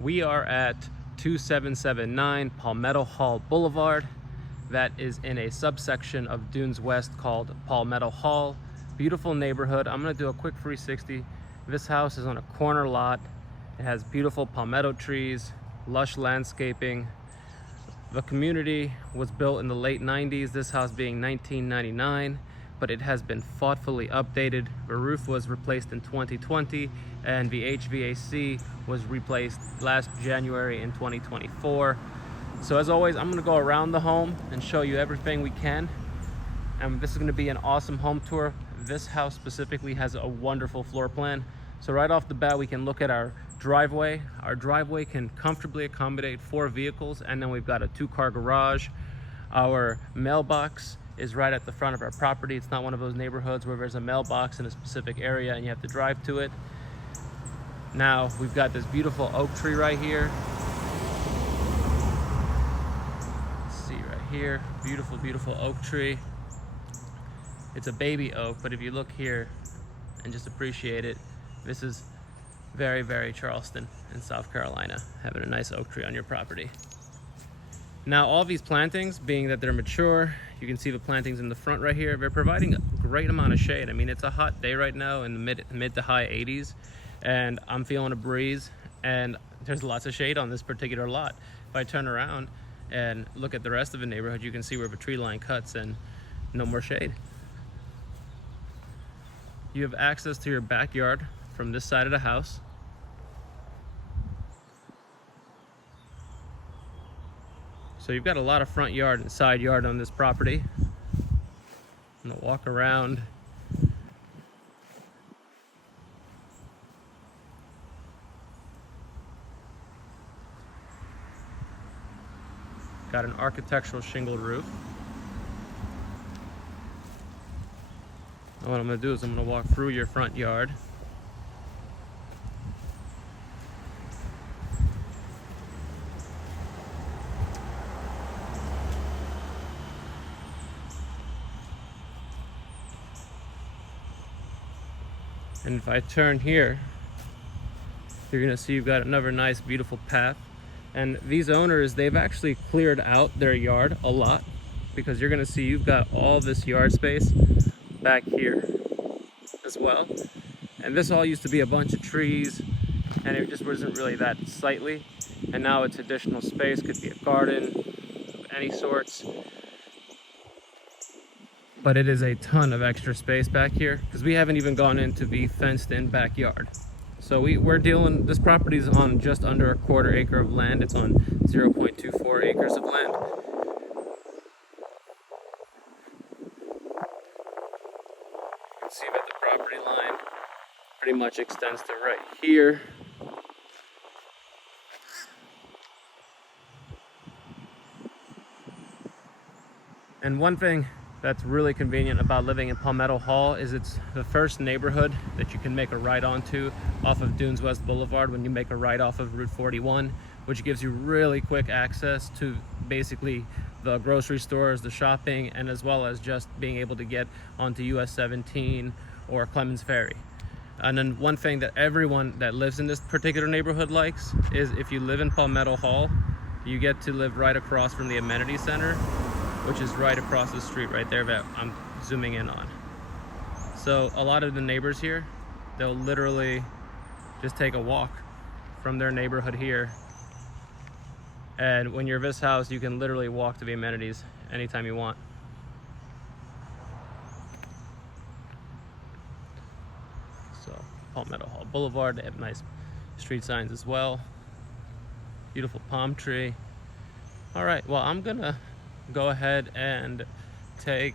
We are at 2779 Palmetto Hall Boulevard. That is in a subsection of Dunes West called Palmetto Hall. Beautiful neighborhood. I'm gonna do a quick 360. This house is on a corner lot. It has beautiful palmetto trees, lush landscaping. The community was built in the late 90s, this house being 1999, but it has been thoughtfully updated. The roof was replaced in 2020, and the HVAC was replaced last January in 2024. So as always, I'm gonna go around the home and show you everything we can. And this is gonna be an awesome home tour. This house specifically has a wonderful floor plan. So right off the bat, we can look at our driveway. Our driveway can comfortably accommodate 4 vehicles, and then we've got a 2-car garage. Our mailbox is right at the front of our property. It's not one of those neighborhoods where there's a mailbox in a specific area and you have to drive to it. Now we've got this beautiful oak tree right here. Let's see right here, beautiful, beautiful oak tree. It's a baby oak, but if you look here and just appreciate it, this is very, very Charleston in South Carolina, having a nice oak tree on your property. Now, all these plantings, being that they're mature, you can see the plantings in the front right here, they're providing a great amount of shade. I mean, it's a hot day right now in the mid to high 80s, and I'm feeling a breeze, and there's lots of shade on this particular lot. If I turn around and look at the rest of the neighborhood, you can see where the tree line cuts and no more shade. You have access to your backyard from this side of the house. So you've got a lot of front yard and side yard on this property. I'm gonna walk around. Got an architectural shingled roof. And what I'm gonna do is I'm gonna walk through your front yard. And if I turn here, you're gonna see you've got another nice, beautiful path. And these owners, they've actually cleared out their yard a lot, because you're gonna see you've got all this yard space back here as well. And this all used to be a bunch of trees, and it just wasn't really that sightly. And now it's additional space, could be a garden of any sorts. But it is a ton of extra space back here, because we haven't even gone into the fenced in backyard. So we're dealing, this property is on just under a 1/4 acre of land. It's on 0.24 acres of land. You can see that the property line pretty much extends to right here. And one thing that's really convenient about living in Palmetto Hall is it's the first neighborhood that you can make a right onto off of Dunes West Boulevard when you make a right off of Route 41, which gives you really quick access to basically the grocery stores, the shopping, and as well as just being able to get onto US 17 or Clemens Ferry. And then one thing that everyone that lives in this particular neighborhood likes is if you live in Palmetto Hall, you get to live right across from the amenity center, which is right across the street right there that I'm zooming in on. So a lot of the neighbors here, they'll literally just take a walk from their neighborhood here. And when you're this house, you can literally walk to the amenities anytime you want. So Palmetto Hall Boulevard, they have nice street signs as well. Beautiful palm tree. All right, well, I'm gonna go ahead and take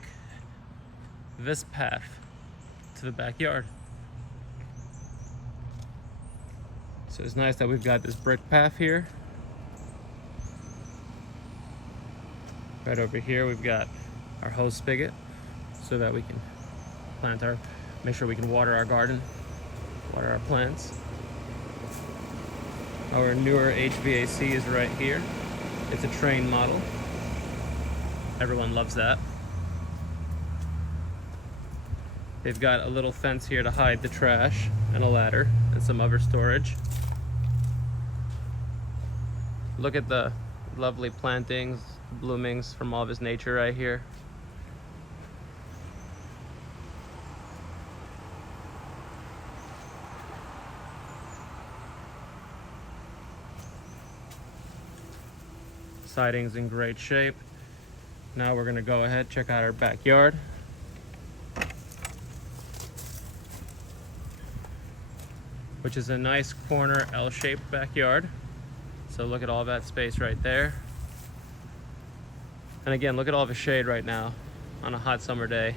this path to the backyard. So it's nice that we've got this brick path here. Right over here we've got our hose spigot so that we can make sure we can water our garden, water our plants. Our newer HVAC is right here. It's a Train model. Everyone loves that. They've got a little fence here to hide the trash and a ladder and some other storage. Look at the lovely plantings, bloomings from all of his nature right here. Siding's in great shape. Now we're gonna go ahead, check out our backyard. Which is a nice corner L-shaped backyard. So look at all that space right there. And again, look at all the shade right now on a hot summer day.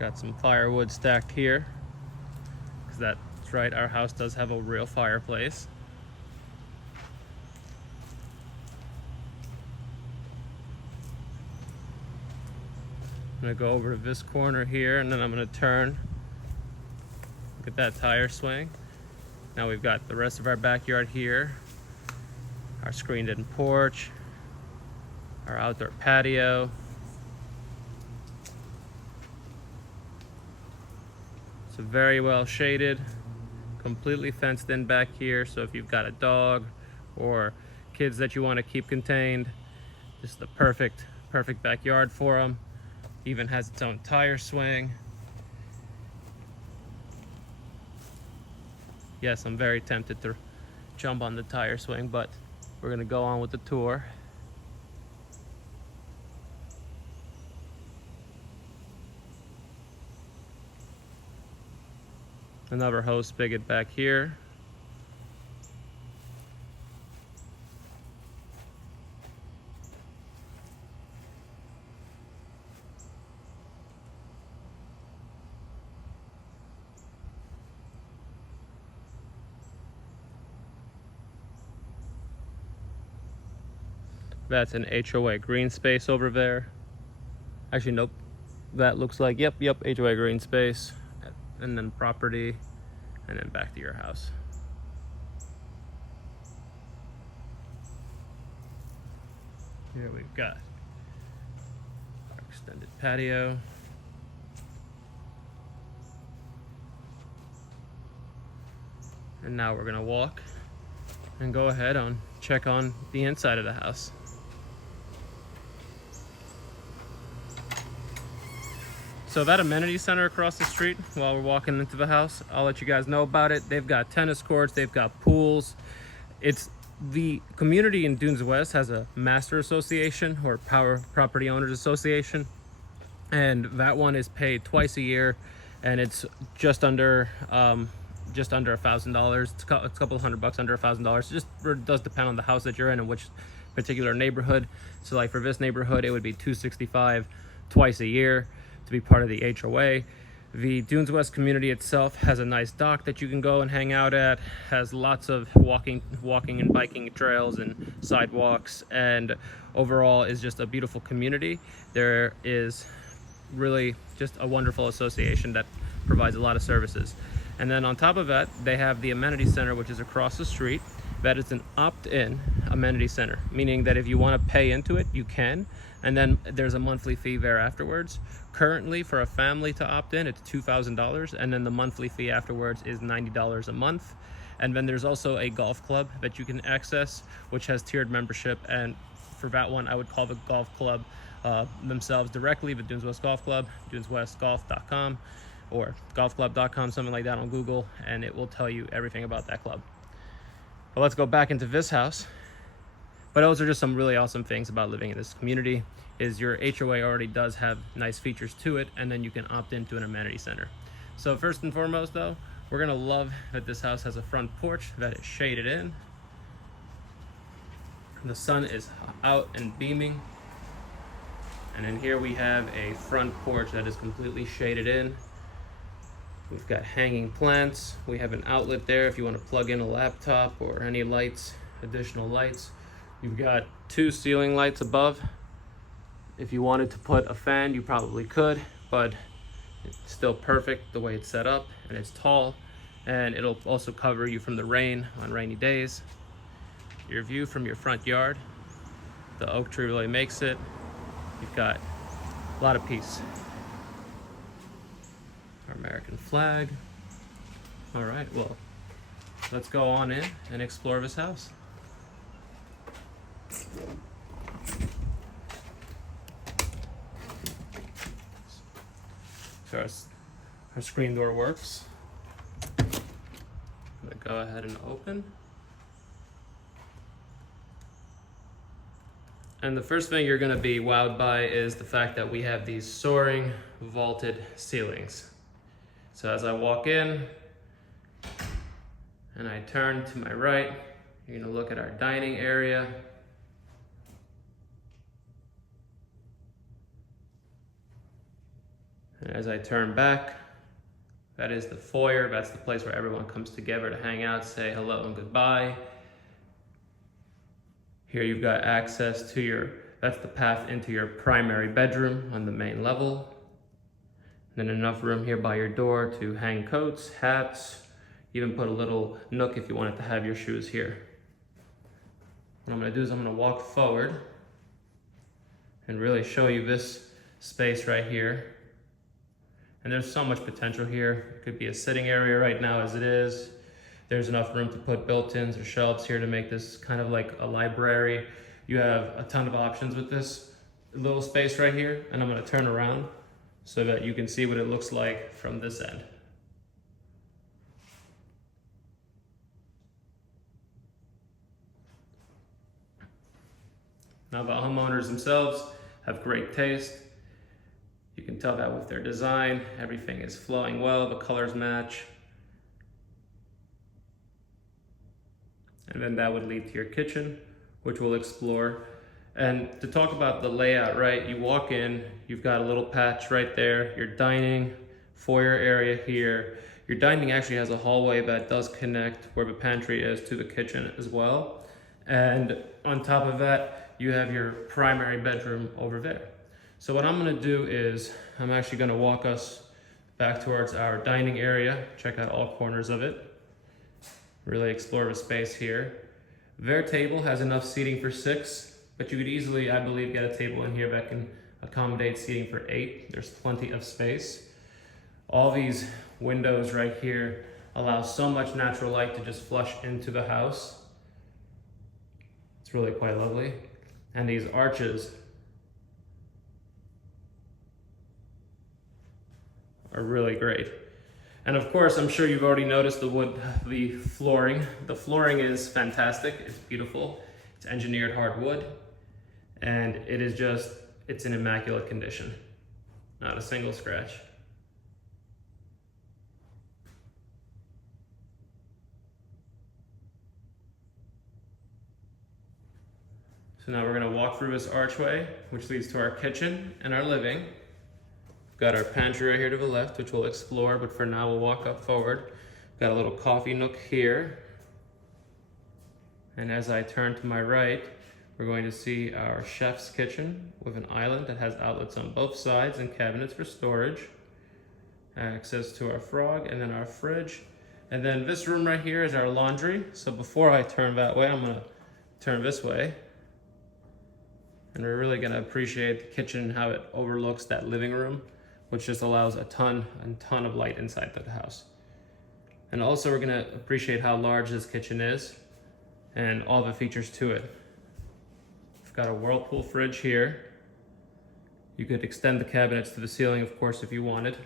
Got some firewood stacked here, because that's right, our house does have a real fireplace. I'm gonna go over to this corner here, and then I'm gonna turn. Look at that tire swing. Now we've got the rest of our backyard here, our screened-in porch, our outdoor patio. So very well shaded, completely fenced in back here. So if you've got a dog or kids that you want to keep contained, this is the perfect backyard for them. Even has its own tire swing. Yes, I'm very tempted to jump on the tire swing, but we're gonna go on with the tour. Another hose spigot back here. That's an HOA green space over there. Actually, nope. That looks like, yep, HOA green space. And then property, and then back to your house. Here we've got our extended patio. And now we're gonna walk and go ahead and check on the inside of the house. So that amenity center across the street, while we're walking into the house, I'll let you guys know about it. They've got tennis courts, they've got pools. It's the community in Dunes West has a master association, or power property owners association, and that one is paid twice a year, and it's just under $1,000. It's a couple of $100 under $1,000. It just does depend on the house that you're in and which particular neighborhood. So like for this neighborhood, it would be $265 twice a year to be part of the HOA. The Dunes West community itself has a nice dock that you can go and hang out at, has lots of walking and biking trails and sidewalks, and overall is just a beautiful community. There is really just a wonderful association that provides a lot of services. And then on top of that, they have the amenity center, which is across the street. That is an opt-in amenity center, meaning that if you want to pay into it, you can, and then there's a monthly fee there afterwards. Currently, for a family to opt in, it's $2,000, and then the monthly fee afterwards is $90 a month. And then there's also a golf club that you can access, which has tiered membership, and for that one, I would call the golf club themselves directly, the Dunes West Golf Club, duneswestgolf.com or golfclub.com, something like that on Google, and it will tell you everything about that club. But let's go back into this house. But those are just some really awesome things about living in this community, is your HOA already does have nice features to it, and then you can opt into an amenity center. So first and foremost though, we're gonna love that this house has a front porch that is shaded in. The sun is out and beaming. And then here we have a front porch that is completely shaded in. We've got hanging plants. We have an outlet there if you want to plug in a laptop or any lights, additional lights. You've got 2 ceiling lights above. If you wanted to put a fan, you probably could, but it's still perfect the way it's set up, and it's tall, and it'll also cover you from the rain on rainy days. Your view from your front yard, the oak tree really makes it. You've got a lot of peace. Our American flag. All right, well, let's go on in and explore this house. So our screen door works. I'm gonna go ahead and open. And the first thing you're gonna be wowed by is the fact that we have these soaring vaulted ceilings. So as I walk in and I turn to my right, you're gonna look at our dining area. And as I turn back, that is the foyer. That's the place where everyone comes together to hang out, say hello and goodbye. Here you've got access to that's the path into your primary bedroom on the main level. And then enough room here by your door to hang coats, hats, even put a little nook if you wanted to have your shoes here. What I'm gonna do is I'm gonna walk forward and really show you this space right here. And there's so much potential here. It could be a sitting area right now as it is. There's enough room to put built-ins or shelves here to make this kind of like a library. You have a ton of options with this little space right here. And I'm gonna turn around so that you can see what it looks like from this end. Now the homeowners themselves have great taste. You can tell that with their design. Everything is flowing well, the colors match. And then that would lead to your kitchen, which we'll explore. And to talk about the layout, right? You walk in, you've got a little patch right there, your dining, foyer area here. Your dining actually has a hallway that does connect where the pantry is to the kitchen as well. And on top of that, you have your primary bedroom over there. So what I'm gonna do is, I'm actually gonna walk us back towards our dining area, check out all corners of it, really explore the space here. Their table has enough seating for 6, but you could easily, I believe, get a table in here that can accommodate seating for 8. There's plenty of space. All these windows right here allow so much natural light to just flush into the house. It's really quite lovely. And these arches are really great. And of course, I'm sure you've already noticed the flooring. The flooring is fantastic, it's beautiful. It's engineered hardwood, and it's in immaculate condition. Not a single scratch. So now we're gonna walk through this archway, which leads to our kitchen and our living. Got our pantry right here to the left, which we'll explore, but for now we'll walk up forward. Got a little coffee nook here. And as I turn to my right, we're going to see our chef's kitchen with an island that has outlets on both sides and cabinets for storage. Access to our frog and then our fridge. And then this room right here is our laundry. So before I turn that way, I'm gonna turn this way. And we're really gonna appreciate the kitchen and how it overlooks that living room, which just allows a ton of light inside the house. And also we're gonna appreciate how large this kitchen is and all the features to it. We've got a Whirlpool fridge here. You could extend the cabinets to the ceiling, of course, if you wanted.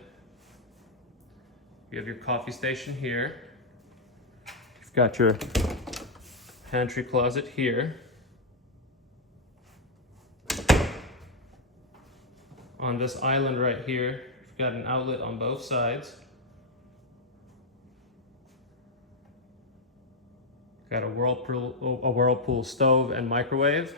You have your coffee station here. You've got your pantry closet here. On this island right here, you've got an outlet on both sides. Got a Whirlpool stove and microwave.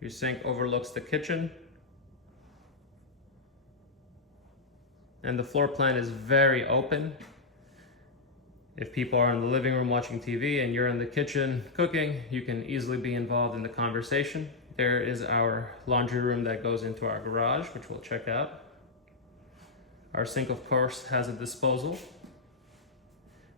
Your sink overlooks the kitchen. And the floor plan is very open. If people are in the living room watching TV and you're in the kitchen cooking, you can easily be involved in the conversation. There is our laundry room that goes into our garage, which we'll check out. Our sink, of course, has a disposal.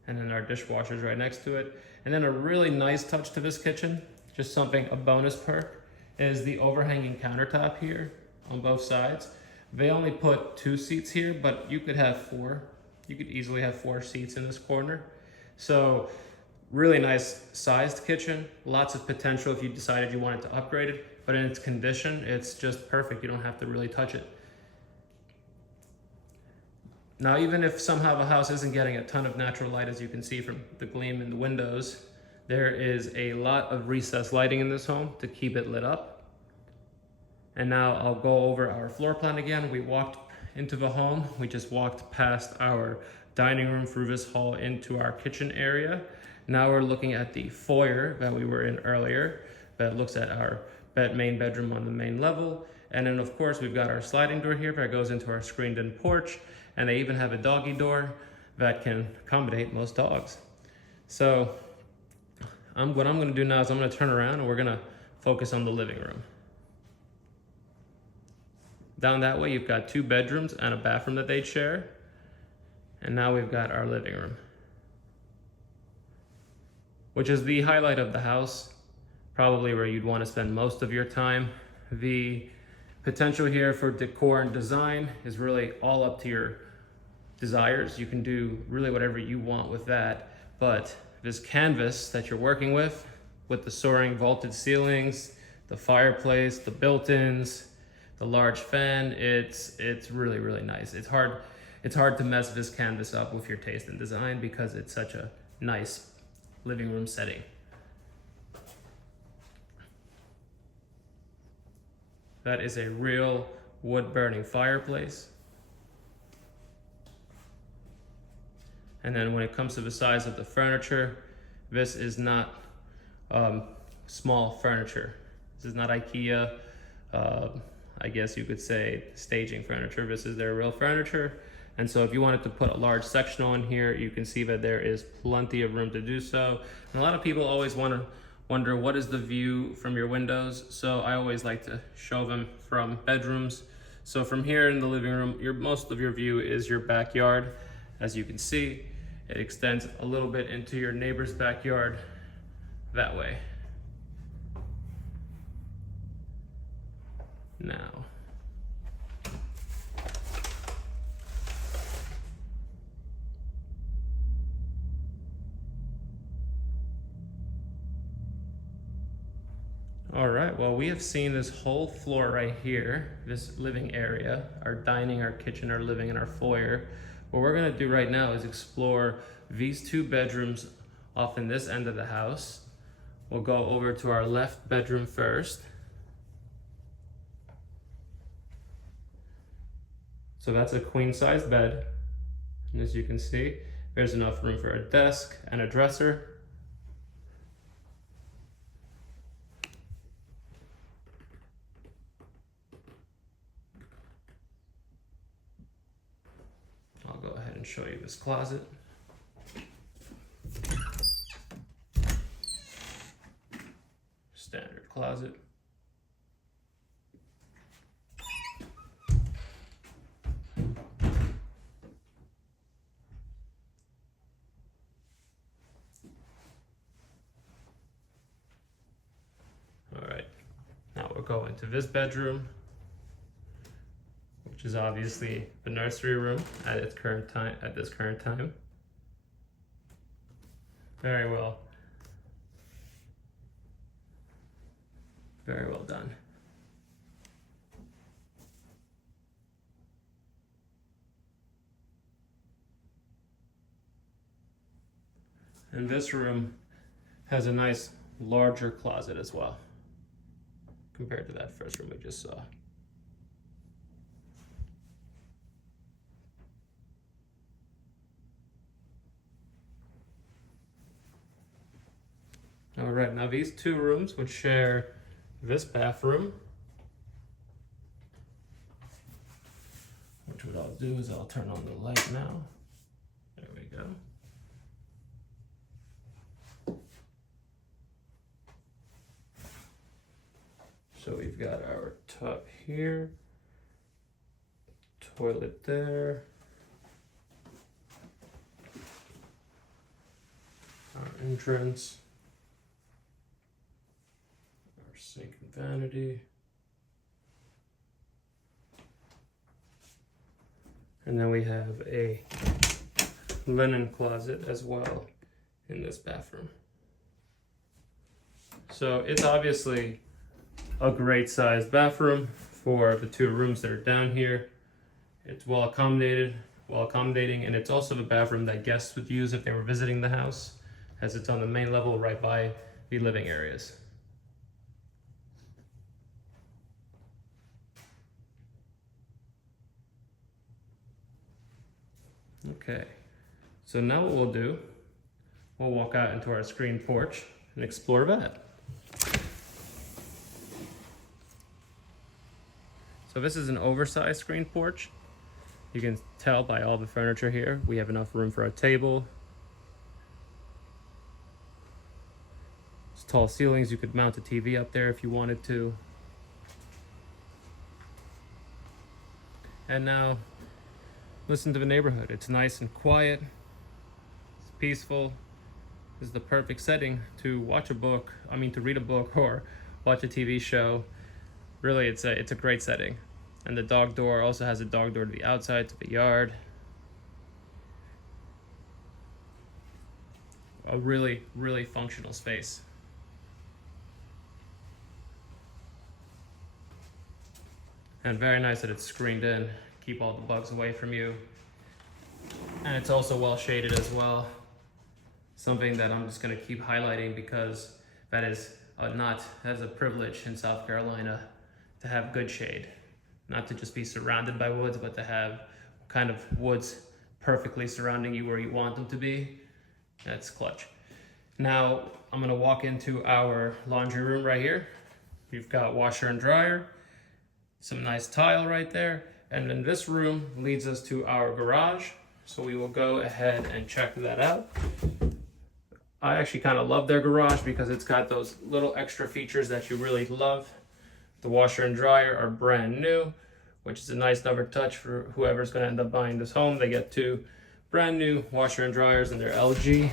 and then our dishwasher's right next to it. And then a really nice touch to this kitchen, just something, a bonus perk, is the overhanging countertop here on both sides. They only put 2 seats here, but you could have 4. You could easily have 4 seats in this corner. So really nice sized kitchen, lots of potential if you decided you wanted to upgrade it, but in its condition, it's just perfect. You don't have to really touch it. Now, even if somehow the house isn't getting a ton of natural light, as you can see from the gleam in the windows, there is a lot of recessed lighting in this home to keep it lit up. And now I'll go over our floor plan again. We walked into the home. We just walked past our dining room through this hall into our kitchen area. Now we're looking at the foyer that we were in earlier that looks at our main bedroom on the main level. And then of course we've got our sliding door here that goes into our screened in porch. And they even have a doggy door that can accommodate most dogs. So what I'm gonna do now is I'm gonna turn around and we're gonna focus on the living room. Down that way, you've got 2 bedrooms and a bathroom that they share. And now we've got our living room, which is the highlight of the house, probably where you'd want to spend most of your time. The potential here for decor and design is really all up to your desires. You can do really whatever you want with that, but this canvas that you're working with the soaring vaulted ceilings, the fireplace, the built-ins, the large fan, it's really, really nice. It's hard to mess this canvas up with your taste in design because it's such a nice living room setting. That is a real wood-burning fireplace. And then when it comes to the size of the furniture, this is not small furniture. This is not IKEA. I guess you could say staging furniture. This is their real furniture. And so if you wanted to put a large sectional in here, you can see that there is plenty of room to do so. And a lot of people always wonder what is the view from your windows. So I always like to show them from bedrooms. So from here in the living room, most of your view is your backyard. As you can see, it extends a little bit into your neighbor's backyard that way. Now, all right, well, we have seen this whole floor right here, this living area, our dining, our kitchen, our living, and our foyer. What we're gonna do right now is explore these 2 bedrooms off in this end of the house. We'll go over to our left bedroom first. So that's a queen-size bed. And as you can see, there's enough room for a desk and a dresser. I'll go ahead and show you this closet. Standard closet. All right, now we'll go into this bedroom, which is obviously the nursery room at this current time. Very well done. And this room has a nice larger closet as well, compared to that first room we just saw. All right, now these 2 rooms would share this bathroom, which what I'll do is I'll turn on the light now. There we go. So we've got our tub here, toilet there, entrance, our sink and vanity. And then we have a linen closet as well in this bathroom. So it's obviously a great sized bathroom for the two rooms that are down here. It's well accommodating, and it's also the bathroom that guests would use if they were visiting the house, as it's on the main level right by the living areas. Okay, so now what we'll do, we'll walk out into our screen porch and explore that. So this is an oversized screen porch. You can tell by all the furniture here, we have enough room for a table. It's tall ceilings, you could mount a TV up there if you wanted to. And now, listen to the neighborhood. It's nice and quiet, it's peaceful. This is the perfect setting to watch a book, to read a book or watch a TV show. Really, it's a great setting. And the dog door also has a dog door to the outside, to the yard. A really, really functional space. And very nice that it's screened in, keep all the bugs away from you. And it's also well shaded as well. Something that I'm just gonna keep highlighting because that is a privilege in South Carolina to have good shade. Not to just be surrounded by woods, but to have kind of woods perfectly surrounding you where you want them to be. That's clutch. Now, I'm gonna walk into our laundry room right here. We've got washer and dryer, some nice tile right there. And then this room leads us to our garage. So we will go ahead and check that out. I actually kind of love their garage because it's got those little extra features that you really love. The washer and dryer are brand new, which is a nice number touch for whoever's going to end up buying this home. They get two brand new washer and dryers, and they're LG.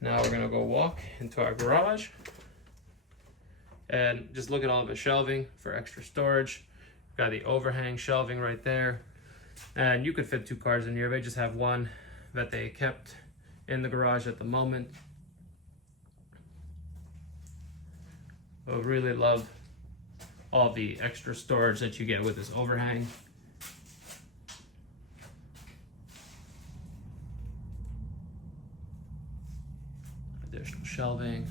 Now we're going to go walk into our garage and just look at all of the shelving for extra storage. Got the overhang shelving right there, and you could fit two cars in here. They just have one that they kept in the garage at the moment. I really love all the extra storage that you get with this overhang. Additional shelving.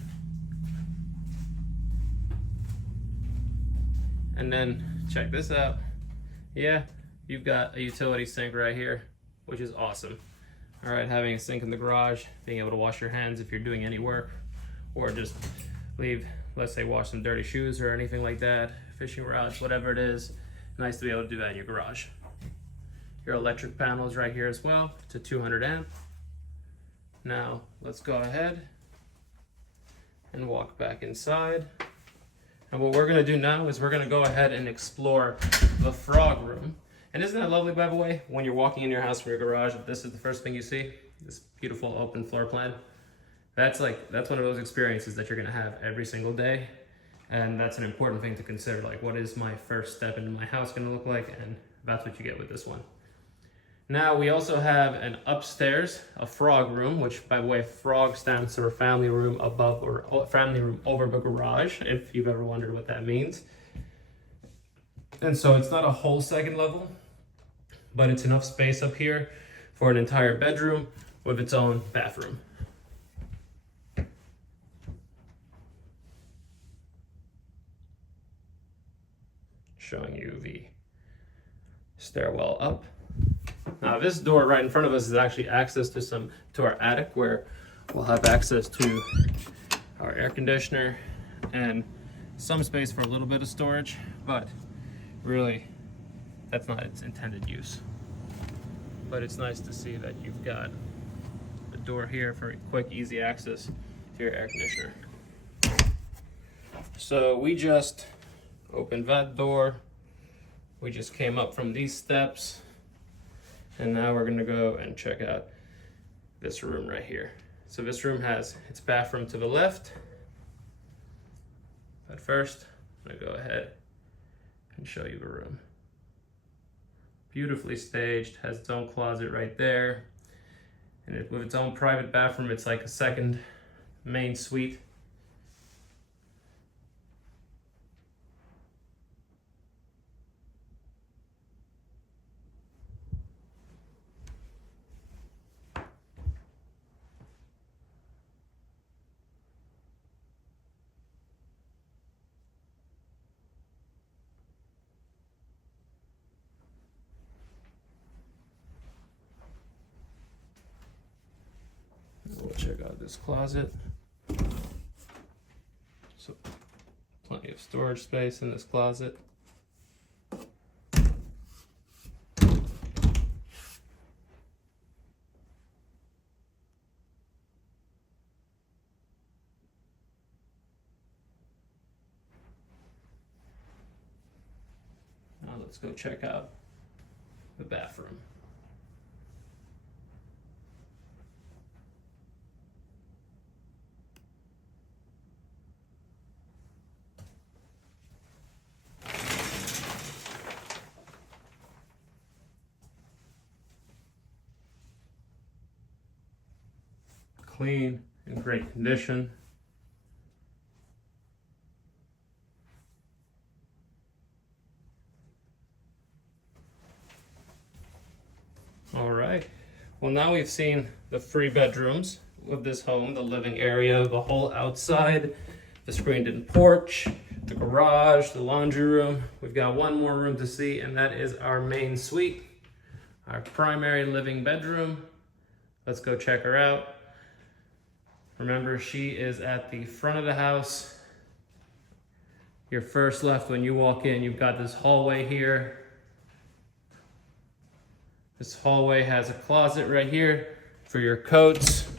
And then check this out. Yeah, you've got a utility sink right here, which is awesome. All right, having a sink in the garage, being able to wash your hands if you're doing any work, or just leave, let's say, wash some dirty shoes or anything like that, fishing rods, whatever it is. Nice to be able to do that in your garage. Your electric panels right here as well. It's a 200 amp. Now let's go ahead and walk back inside. And what we're gonna do now is we're gonna go ahead and explore the frog room. And isn't that lovely, by the way, when you're walking in your house from your garage, if this is the first thing you see, this beautiful open floor plan, that's one of those experiences that you're gonna have every single day. And that's an important thing to consider, like, what is my first step into my house gonna look like? And that's what you get with this one. Now we also have an upstairs, a frog room, which, by the way, frog stands for family room above or family room over the garage, if you've ever wondered what that means. And so it's not a whole second level, but it's enough space up here for an entire bedroom with its own bathroom. Showing you the stairwell up. Now this door right in front of us is actually access to our attic, where we'll have access to our air conditioner and some space for a little bit of storage, but really that's not its intended use. But it's nice to see that you've got a door here for quick, easy access to your air conditioner. So we just opened that door. We just came up from these steps. And now we're gonna go and check out this room right here. So this room has its bathroom to the left. But first, I'm gonna go ahead and show you the room. Beautifully staged, has its own closet right there. And with its own private bathroom, it's like a second main suite. We'll check out this closet. So, plenty of storage space in this closet. Now let's go check out the bathroom. Clean, in great condition. All right, well now we've seen the 3 bedrooms of this home, the living area, the whole outside, the screened-in porch, the garage, the laundry room. We've got one more room to see, and that is our main suite, our primary living bedroom. Let's go check her out. Remember, she is at the front of the house. Your first left when you walk in, you've got this hallway here. This hallway has a closet right here for your coats,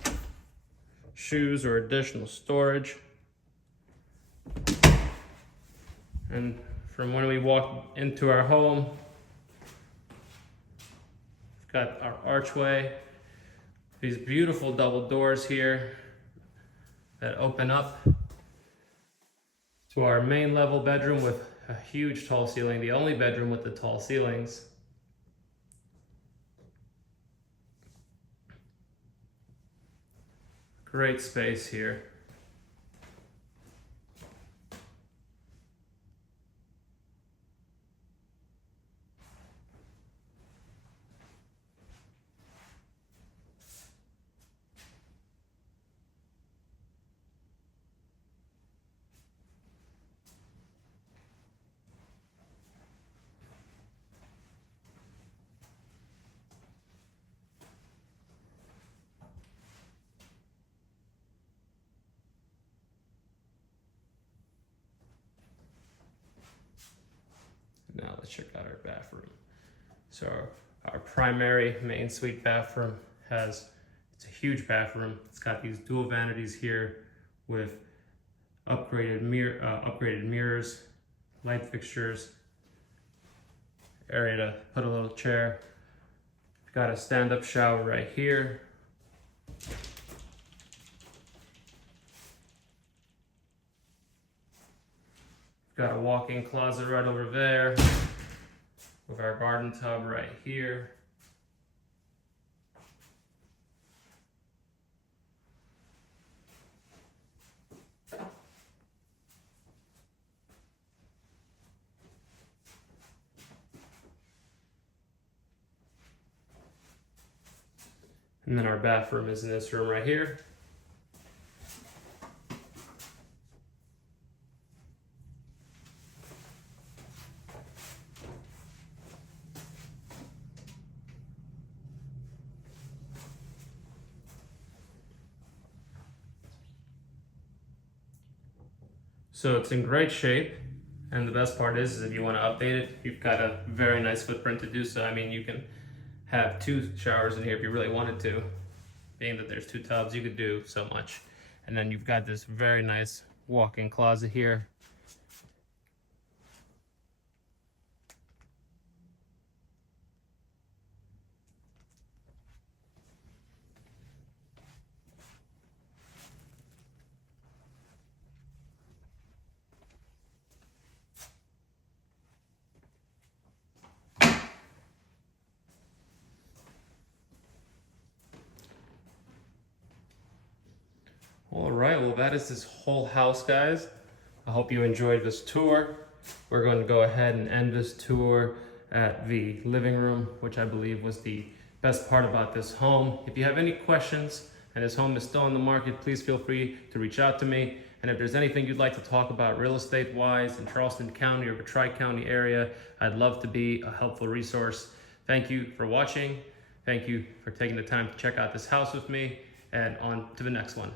shoes, or additional storage. And from when we walk into our home, we've got our archway, these beautiful double doors here that open up to our main level bedroom with a huge tall ceiling, the only bedroom with the tall ceilings. Great space here. Now let's check out our bathroom. So our primary main suite bathroom it's a huge bathroom. It's got these dual vanities here with upgraded mirrors, light fixtures, area to put a little chair. Got a stand-up shower right here. Got a walk-in closet right over there with our garden tub right here. And then our bathroom is in this room right here. So it's in great shape, and the best part is if you want to update it, you've got a very nice footprint to do so. I mean, you can have 2 showers in here if you really wanted to. Being that there's 2 tubs, you could do so much. And then you've got this very nice walk-in closet here. All right, well, that is this whole house, guys. I hope you enjoyed this tour. We're going to go ahead and end this tour at the living room, which I believe was the best part about this home. If you have any questions and this home is still on the market, please feel free to reach out to me. And if there's anything you'd like to talk about real estate wise in Charleston County or the Tri-County area, I'd love to be a helpful resource. Thank you for watching. Thank you for taking the time to check out this house with me, and on to the next one.